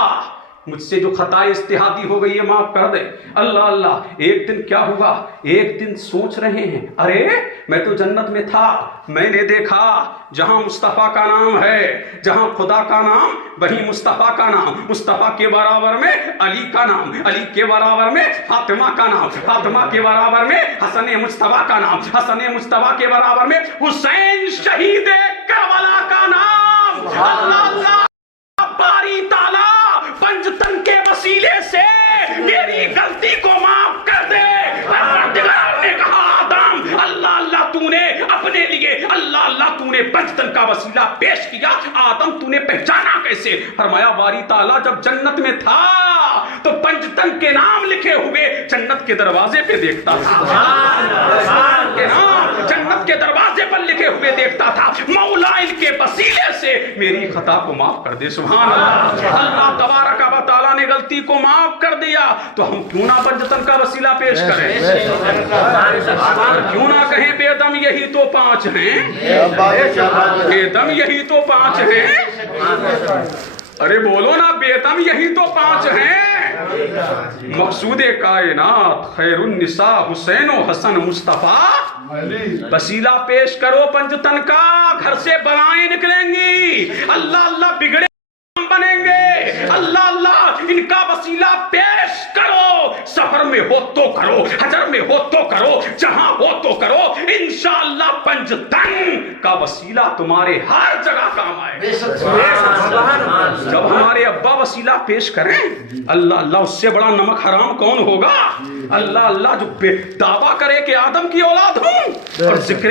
مجھ سے جو خطا اجتہادی ہو گئی ہے معاف کر دے. اللہ اللہ. ایک دن کیا ہوا؟ ایک دن سوچ رہے ہیں، ارے میں تو جنت میں تھا، میں نے دیکھا جہاں مصطفیٰ کا نام ہے، جہاں خدا کا نام وہیں مصطفیٰ کا نام، مصطفیٰ کے برابر میں علی کا نام، علی کے برابر میں فاطمہ کا نام، فاطمہ کے برابر میں حسن مصطفیٰ کا نام، حسن مصطفیٰ کے برابر میں حسین شہید کربلا کا نام. اللہ اللہ. باری تعالیٰ پنجتن کے وسیلے سے میری غلطی کو معاف کر دے. پروردگار نے کہا آدم اللہ اللہ تو نے اپنے لیے اللہ اللہ تو نے پنجتن کا وسیلہ پیش کیا. آدم تو نے پہچانا کیسے؟ فرمایا باری تعالیٰ جب جنت میں تھا تو پنجتن کے نام لکھے ہوئے جنت کے دروازے پہ دیکھتا تھا. کے نام جنت کے دروازے پر لکھے ہوئے دیکھتا تھا. مولا ان کے وسیلے سے میری خطا کو معاف کر دے. سبحان اللہ. اللہ تبارک و تعالیٰ نے غلطی کو معاف کر دیا تو ہم کیوں نہ پنجتن کا وسیلہ پیش کریں؟ کیوں نہ کہیں بے دم یہی تو 5 ہیں، بے دم یہی تو 5 ہیں. ارے بولو نا، بے دم یہی تو 5 ہیں. مقصود کائنات خیر النساء حسین و حسن مصطفیٰ. وسیلہ پیش کرو پنجتن کا، گھر سے بلائیں نکلیں گی. اللہ اللہ بگڑے بنیں گے. اللہ اللہ ان کا وسیلہ پیش کرو. سفر میں ہو تو کرو، حجر میں ہو تو کرو، جہاں ہو تو کرو. انشاءاللہ پنجتن کا وسیلہ تمہارے ہر جگہ کام آئے. جب ہمارے ابا وسیلہ پیش کریں، اللہ اللہ اس سے بڑا نمک حرام کون ہوگا؟ اللہ اللہ جو دعویٰ کرے کہ آدم کی اولاد ہوں اور ذکر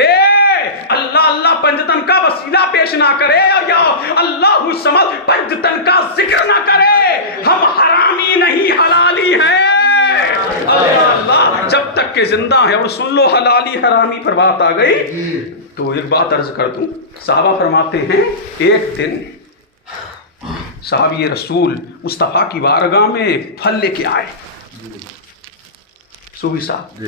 اللہ اللہ پنجتن کا وسیلہ پیش نہ کرے یا اللہ سمجھ پنجتن کا ذکر نہ کرے، ہم حرامی نہیں حلالی ہیں. اللہ اللہ جب تک کہ زندہ ہے. اور سن لو حلالی حرامی پر بات آ گئی تو ایک بات عرض کر دوں. صحابہ فرماتے ہیں ایک دن صحابی رسول مصطفیٰ کی بارگاہ میں پھل لے کے آئے. صوفی صاحب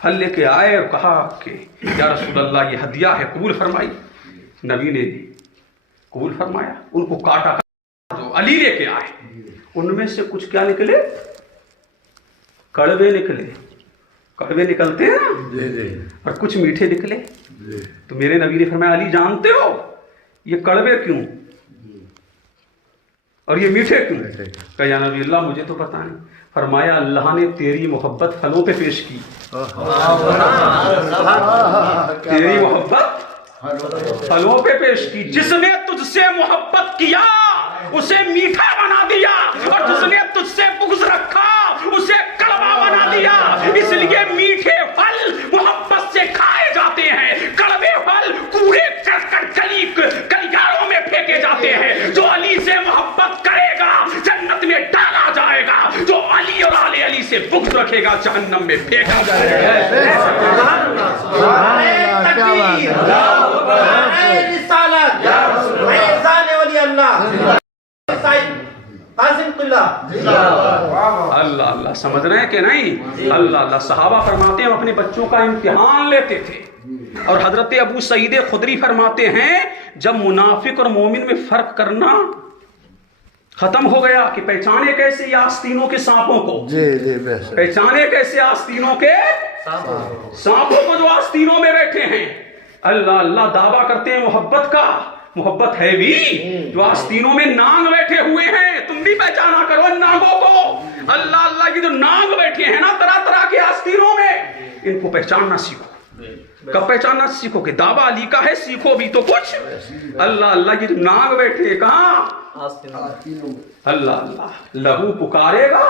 پھل لے کے آئے اور کہا کہ یا رسول اللہ یہ ہدیہ ہے، قبول فرمائی. نبی نے قبول فرمایا. ان کو کاٹا جو علی لے کے آئے، ان میں سے کچھ کیا نکلے؟ کڑوے نکلے. کڑوے نکلتے ہیں نا، اور کچھ میٹھے نکلے. تو میرے نبی نے فرمایا علی جانتے ہو یہ کڑوے کیوں اور یہ میٹھے کیوں؟ کہا یا نبی اللہ مجھے تو پتہ نہیں. فرمایا اللہ نے تیری محبت پھلوں پہ پیش کی. تیری محبت پھلوں پہ پیش کی. جس نے تجھ سے محبت کیا اسے میٹھا بنا دیا، اور جس نے تجھ سے بغض رکھا اسے کڑوا بنا دیا. اس لیے میٹھے پھل محبت سے کھائے جاتے ہیں، کڑوے پھل کوڑے گلیاروں میں پھینکے جاتے ہیں. جو علی سے محبت کرے گا جنت میں ڈالا جائے گا، جو علی اور آل علی سے بغض رکھے گا جہنم میں پھینکا جائے گا. اللہ اللہ سمجھ رہے ہیں کہ نہیں؟ اللہ اللہ. صحابہ فرماتے ہیں ہم اپنے بچوں کا امتحان لیتے تھے. اور حضرت ابو سعید خدری فرماتے ہیں جب منافق اور مومن میں فرق کرنا ختم ہو گیا کہ پہچانے کیسے یہ آستینوں کے سانپوں کو، پہچانے کیسے آستینوں کے سانپوں کو جو آستینوں میں بیٹھے ہیں. اللہ اللہ دعویٰ کرتے ہیں محبت کا، محبت ہے بھی جو آستینوں میں نانگ بیٹھے ہوئے ہیں، تم بھی پہچانا کرو ان نانگوں کو۔ اللہ اللہ کی جو نانگ بیٹھے ہیں نا طرح طرح کے آستینوں میں، ان کو پہچاننا سیکھو۔ کب پہچاننا سیکھو کہ دعویٰ علی کا ہے، سیکھو بھی تو کچھ۔ اللہ اللہ کی جو نانگ بیٹھے کہاں؟ اللہ اللہ لہو پکارے گا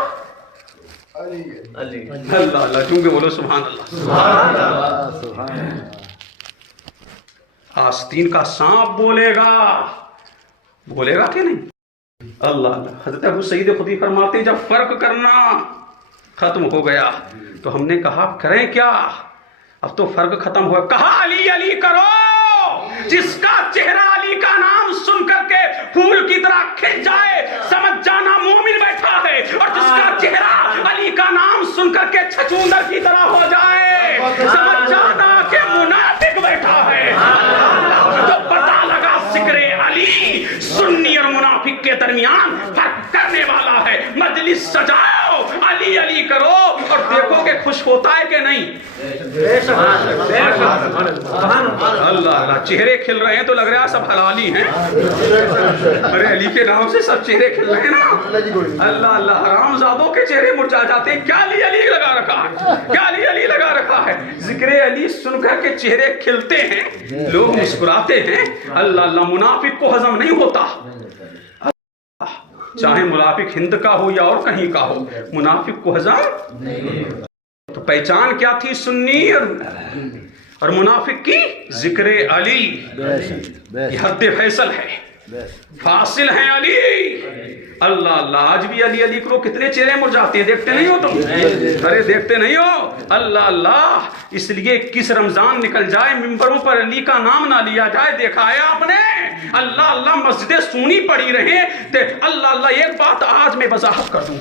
اللہ اللہ، چونکہ بولو سبحان اللہ۔ آستین کا سانپ بولے گا کہ نہیں؟ اللہ اللہ۔ حضرت ابو سعید خدری فرماتے ہیں جب فرق کرنا ختم ہو گیا تو ہم نے کہا کریں کیا؟ اب تو فرق ختم ہوا، کہا علی علی کرو، جس کا چہرہ علی کا نام سن کر کے پھول کی طرح کھل جائے سمجھ جانا مومن بیٹھا ہے، اور جس کا چہرہ علی کا نام سن کر کے چھچوندر کی طرح ہو جائے سمجھ جانا کہ منافق بیٹھا ہے۔ جو پتہ لگا ذکر علی سنی اور منافق کے درمیان فرق کرنے والا ہے، مجلس سجاؤ علی علی کرو اور دیکھو کہ خوش ہوتا ہے کہ نہیں۔ اللہ اللہ، چہرے کھل رہے ہیں تو لگ رہا ہے سب حلالی ہیں۔ ارے علی کے نام سے سب چہرے کھل رہے ہیں نا۔ اللہ اللہ، حرام زادوں کے چہرے مرجھا جاتے ہیں، کیا علی علی لگا رکھا ہے، کیا علی علی لگا رکھا ہے۔ ذکر علی سن کر کے چہرے کھلتے ہیں، لوگ مسکراتے ہیں۔ اللہ اللہ، منافق کو ہضم نہیں ہوتا، چاہے منافق ہند کا ہو یا اور کہیں کا ہو، منافق کو ہضم نہیں ہوتا۔ تو پہچان کیا تھی سنی اور منافق کی؟ ذکر علی۔ یہ حد فیصل ہے، فاصل ہیں علی۔ اللہ اللہ، آج بھی علی علی کرو، کتنے چہرے مرجھاتے ہیں، دیکھتے نہیں ہو تم؟ ارے دیکھتے نہیں ہو؟ اللہ اللہ، اس لیے 21 رمضان نکل جائے ممبروں پر علی کا نام نہ لیا جائے، دیکھا ہے آپ نے؟ اللہ اللہ، مسجدیں سونی پڑی رہیں۔ اللہ اللہ، ایک بات آج میں وضاحت کر دوں،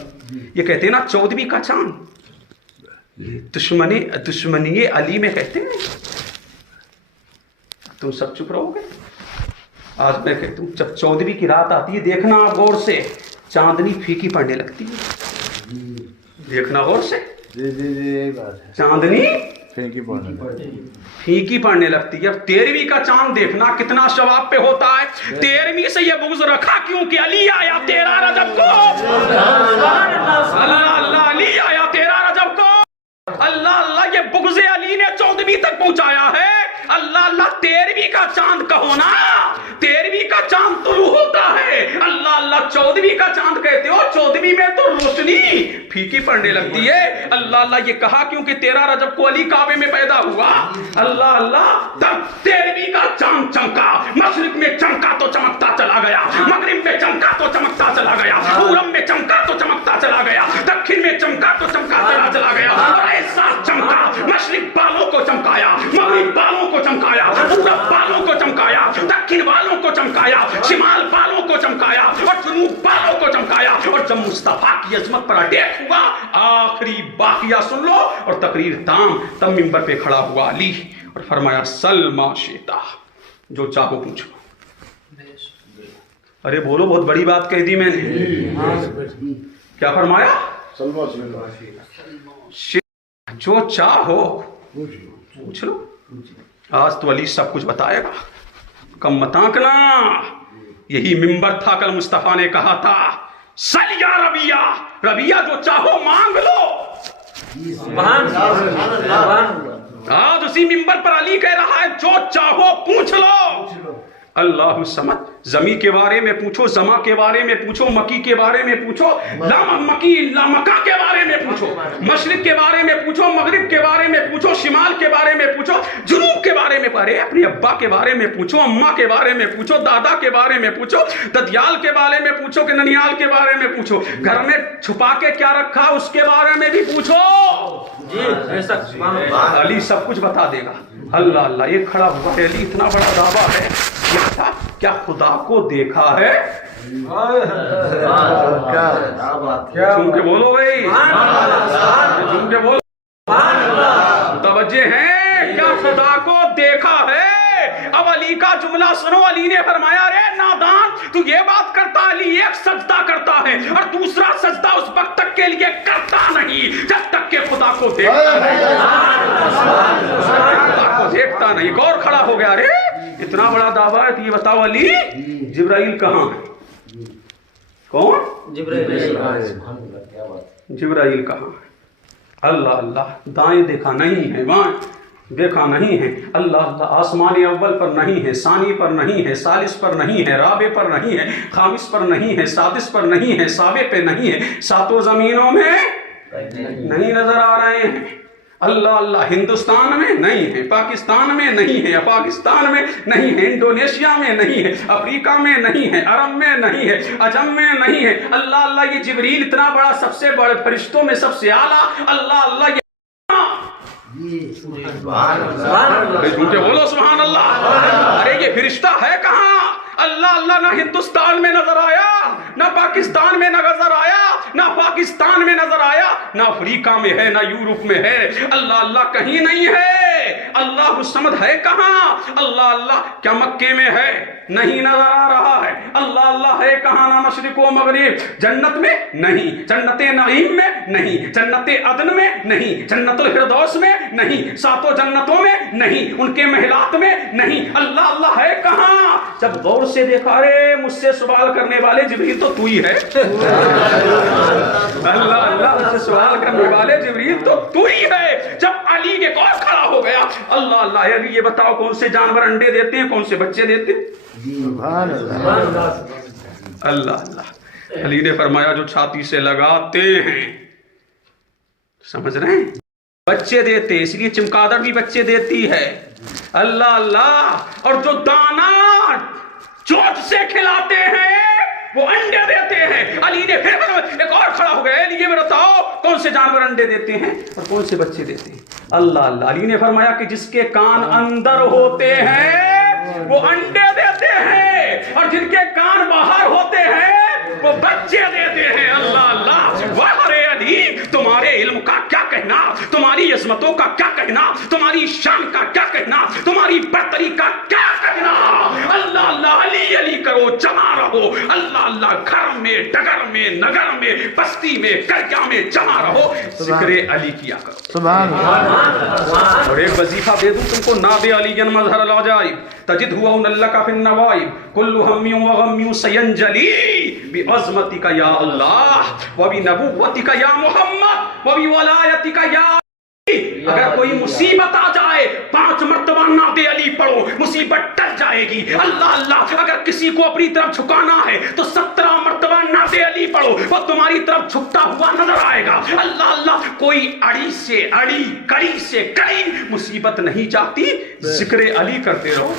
یہ کہتے ہیں نا 14ویں کا چاند، دشمنی علی میں کہتے ہیں، تم سب چپ رہو گے؟ آج میں کہتا ہوں جب 14ویں کی رات آتی ہے، دیکھنا آپ غور سے، چاندنی پھیکی پڑنے لگتی ہے، دیکھنا غور سے، چاندنی پھیکی پڑنے لگتی ہے۔ اب 13ویں کا چاند دیکھنا کتنا ثواب پہ ہوتا ہے۔ 13ویں سے یہ بغض رکھا کیوں کہ علی آیا 13 رجب کو، اللہ اللہ، علی آیا 13 رجب کو۔ اللہ اللہ، یہ بغض علی نے 14ویں تک پہنچایا ہے۔ اللہ اللہ، 13ویں کا چاند کہو نا، 13ویں کا چاند طلوع ہوتا ہے۔ اللہ اللہ، 14ویں کا چاند کہتے ہو، 14ویں میں تو روشنی پھیکی پڑنے لگتی ہے۔ اللہ اللہ، یہ کہا کیونکہ 13 رجب کو علی کعبے میں پیدا ہوا۔ اللہ اللہ، تب 13ویں کا چاند چمکا، مشرق میں چمکا تو چمکتا چلا گیا، مغرب میں چمکا تو چمکتا چلا گیا، پورب میں چمکا تو چمکتا چلا گیا، دکن میں چمکا تو چمکا چلا گیا، اور ایسا چمکا، مشرق بالوں کو چمکایا، مغرب بالوں کو چمکایا، پورب بالوں کو چمکایا، دکن بالوں کو چمکایا، شمال بالوں کو چمکایا، اور جنوب بالوں کو چمکایا۔ اور جب مصطفیٰ کی عظمت پر اٹیک ہوا، آخری باقیہ سن لو اور تقریر تام، تب منبر پہ کھڑا ہوا علی اور فرمایا سل ما شئتا، جو چاہو پوچھو۔ ارے بولو، بہت بڑی بات کہہ دی میں نے۔ کیا فرمایا؟ جو چاہو پوچھ لو۔ آج تو علی سب کچھ بتائے گا، کم مت آنکنا۔ یہی منبر تھا، کل مصطفیٰ نے کہا تھا سل یا ربیہ، ربیہ جو چاہو مانگ لو۔ آج اسی منبر پر علی کہہ رہا ہے جو چاہو پوچھ لو۔ اللہ سمجھ، زمی کے بارے میں پوچھو، زما کے بارے میں پوچھو، مکی کے بارے میں پوچھو، لامکا کے بارے میں پوچھو، مشرق کے بارے میں پوچھو، مغرب کے بارے میں پوچھو، شمال کے بارے میں پوچھو، جنوب کے بارے میں پڑھے، اپنے ابا کے بارے میں پوچھو، اماں کے بارے میں پوچھو، دادا کے بارے میں پوچھو، ددیال کے بارے میں پوچھو کہ ننیال کے بارے میں پوچھو، گھر میں چھپا کے کیا رکھا اس کے بارے میں بھی پوچھو، علی سب کچھ بتا دے گا۔ اللہ اللہ، یہ کھڑا ہوا ہے علی، اتنا بڑا دعویٰ ہے، کیا خدا کو دیکھا ہے؟ جھوم کے بولو بھائی، جھوم کے بولو، توجہ ہیں، کیا خدا کو دیکھا ہے؟ اب علی کا جملہ سنو، علی نے فرمایا رے نادان، تو یہ بات کرتا، علی ایک سجدہ کرتا ہے اور دوسرا سجدہ اس وقت تک کے لیے کرتا نہیں جب تک کہ خدا کو دیکھتا نہیں، خدا کو دیکھتا نہیں۔ ایک اور کھڑا ہو گیا، رے اتنا بڑا دعویٰ ہے تو یہ بتاؤ علی جبرائیل کہاں ہے؟ کون؟ جبرائیل کہاں ہے؟ اللہ اللہ، دائیں دیکھا نہیں ہے، بائیں دیکھا نہیں ہے، اللہ اللہ، آسمان اول پر نہیں ہے، ثانی پر نہیں ہے، ثالث پر نہیں ہے، رابع پر نہیں ہے، خامس پر نہیں ہے، سادس پر نہیں ہے، سابع پہ نہیں ہے، ساتوں زمینوں میں نہیں نظر آ رہے ہیں۔ اللہ اللہ، ہندوستان میں نہیں ہے، پاکستان میں نہیں ہے، پاکستان میں نہیں ہے، انڈونیشیا میں نہیں ہے، افریقہ میں نہیں ہے، عرب میں نہیں ہے، عجم میں نہیں ہے۔ اللہ اللہ، یہ جبریل اتنا بڑا، سب سے بڑے فرشتوں میں سب سے اعلیٰ، اللہ اللہ، جھوٹے بولو سبحان اللہ۔ ارے یہ فرشتہ ہے کہاں؟ اللہ اللہ، نہ ہندوستان میں نظر آیا، نہ پاکستان میں نظر آیا، نہ پاکستان میں نظر آیا، نہ افریقہ میں ہے، نہ یورپ میں ہے۔ اللہ اللہ، کہیں نہیں ہے۔ اللہ الصمد ہے کہاں؟ اللہ اللہ، کیا مکے میں ہے؟ نہیں نظر آ رہا ہے۔ اللہ اللہ، ہے کہاں؟ نہ مشرق و مغرب، جنت میں نہیں، جنت نعیم میں نہیں، جنت عدن میں نہیں، جنت الفردوس میں نہیں، ساتوں جنتوں میں نہیں، ان کے محلات میں نہیں۔ اللہ اللہ، ہے کہاں؟ جب غور سے دیکھا، ارے مجھ سے سوال کرنے والے جبریل تو ہی ہے۔ اللہ اللہ، مجھ سے سوال کرنے والے جبریل تو ہی ہے۔ جب علی کے اور کھڑا ہو گیا، اللہ اللہ، علی یہ بتاؤ کون سے جانور انڈے دیتے ہیں، کون سے بچے دیتے ہیں؟ اللہ اللہ، علی نے فرمایا جو چھاتی سے لگاتے ہیں، سمجھ رہے ہیں، بچے دیتے، اس لیے چمگادڑ بھی بچے دیتی ہے۔ اللہ اللہ، اور جو دانا چوٹ سے کھلاتے ہیں وہ انڈے دیتے ہیں۔ علی نے پھر ایک اور کھڑا ہو گیا، یہ بتاؤ کون سے جانور انڈے دیتے ہیں اور کون سے بچے دیتے ہیں؟ اللہ اللہ، علی نے فرمایا کہ جس کے کان اندر ہوتے ہیں وہ انڈے دیتے ہیں، اور جن کے کان باہر ہوتے ہیں وہ بچے دیتے ہیں۔ اللہ اللہ، واہ رے علی، تمہارے علم کا کیا کہنا، تمہاری عظمتوں کا کیا کہنا، تمہاری شان کا کیا کہنا، تمہاری برتری کا کیا کہنا۔ اللہ اللہ، علی علی کرو، جمع رہو۔ اللہ اللہ، گھر میں، ڈگر میں، نگر میں، بستی میں، قریا میں جمع رہو، ذکر علی کیا کرو۔ سبحان اللہ۔ اور ایک وظیفہ دے دوں تم کو، ناب علی مظہر العجائب تجد ہوا لک فی النوائب کل ہم و غم سینجلی بعظمتک یا اللہ وبنبوتک یا محمد وبولایتک یا علی۔ اگر کوئی مصیبت آ جائے 5 مرتبہ نعت علی پڑھو، مصیبت ٹل جائے گی۔ اللہ اللہ، اگر کسی کو اپنی طرف جھکانا ہے تو 17 مرتبہ نعت علی پڑھو، وہ تمہاری طرف جھکتا ہوا نظر آئے گا۔ اللہ اللہ، کوئی اڑی سے اڑی، کڑی سے کڑی مصیبت نہیں جاتی، ذکر علی کرتے رہو۔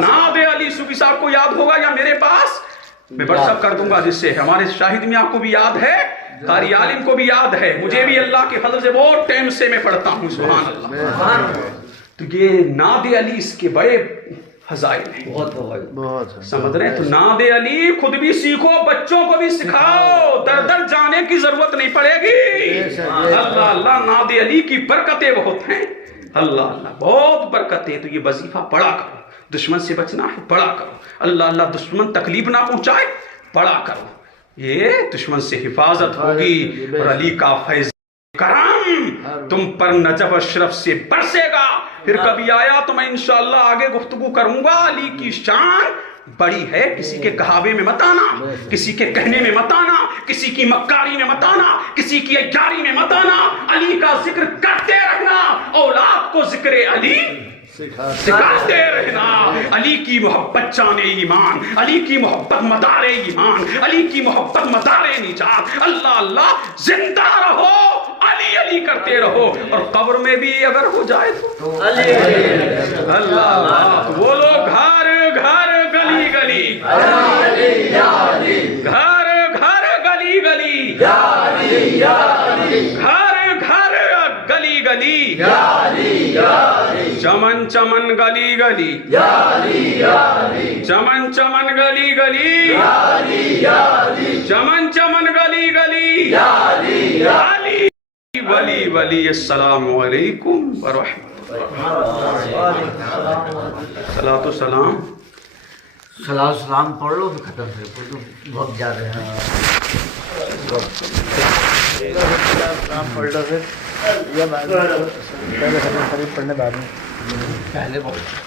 نعت علی صوفی صاحب کو یاد ہوگا یا میرے پاس میں واٹس ایپ کر دوں گا، جس سے ہمارے شاہد میاں کو بھی یاد ہے، قاری عالم کو بھی یاد ہے، مجھے بھی اللہ کے فضل سے بہت ٹائم سے میں پڑھتا ہوں۔ سبحان اللہ۔ تو یہ نعت علی اس کے بڑے فضائل ہیں، بہت سمجھ رہے ہیں۔ تو نعت علی خود بھی سیکھو، بچوں کو بھی سکھاؤ، در در جانے کی ضرورت نہیں پڑے گی۔ اللہ اللہ، نعت علی کی برکتیں بہت ہیں۔ اللہ اللہ، بہت برکتیں۔ تو یہ وظیفہ پڑھا کرو، دشمن سے بچنا ہے پڑھا کرو۔ اللہ اللہ، دشمن تکلیف نہ پہنچائے پڑھا کرو، یہ دشمن سے حفاظت ہوگی، اور علی کا فیض کرم تم پر نجف اشرف سے برسے گا۔ پھر کبھی آیا تو میں انشاءاللہ آگے گفتگو کروں گا۔ علی کی شان بڑی ہے، کسی کے کہاوے میں مت آنا، کسی کے کہنے میں مت آنا، کسی کی مکاری میں مت آنا، کسی کی عیاری میں مت آنا۔ علی کا ذکر کرتے رہنا، اولاد کو ذکر علی سکھاتے رہنا۔ علی کی محبت جان ایمان، علی کی محبت مدار ایمان، علی کی محبت مدار نجات۔ اللہ اللہ، زندہ رہو، علی علی کرتے رہو، اور قبر میں بھی اگر ہو جائے تو علی۔ اللہ اللہ، بولو گھر گھر گلی گلی، گھر گھر گلی گلی، گھر گھر گلی گلی، چمن چمن گلی گلی، چمن چمن گلی گلی، چمن چمن گلی گلی، علی ولی ولی۔ السلام علیکم ورحمۃ اللہ۔ صلاۃ و سلام، سلام پڑھ لو پھر ختم ہے، پڑھ لو، بہت زیادہ ہے۔ سلام پڑھ لو پھر، یا بعد میں پہلے خرید پڑھنے بعد میں۔ پہلے بہت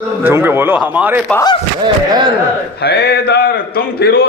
جھوم کے بولو ہمارے پاس حیدر تم پھرو